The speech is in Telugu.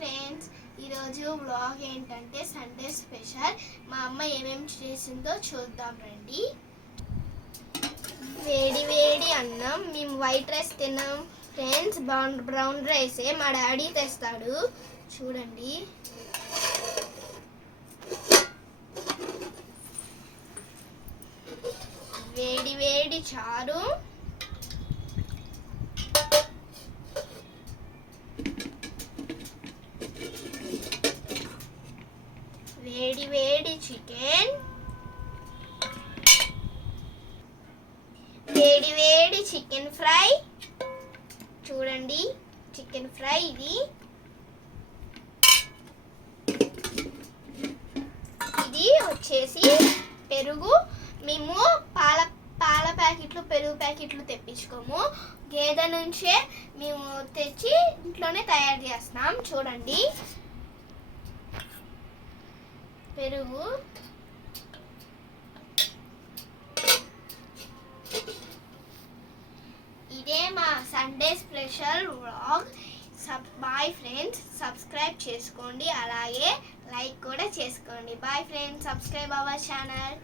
ఫ్రెండ్స్, ఈరోజు వ్లాగ్ ఏంటంటే సండే స్పెషల్. మా అమ్మ ఏమేమి చేసిందో చూద్దాం రండి. వేడి వేడి అన్నం. మేము వైట్ రైస్ తిన్నాం ఫ్రెండ్స్, బ్రౌన్ రైసే మా డాడీ తెస్తాడు. చూడండి, వేడి వేడి చారు, వేడి వేడి చికెన్, వేడి వేడి చికెన్ ఫ్రై. చూడండి, చికెన్ ఫ్రై ఇది. ఇది వచ్చేసి పెరుగు. మేము పాల ప్యాకెట్లు, పెరుగు ప్యాకెట్లు తెప్పించుకోము, గేదె నుంచే మేము తెచ్చి ఇంట్లోనే తయారు చేస్తాం. చూడండి, పెరుగు, ఇదే మా Sunday special vlog. Bye friends, subscribe చేసుకోండి, అలాగే లైక్ కూడా చేసుకోండి. Bye friends, subscribe our channel.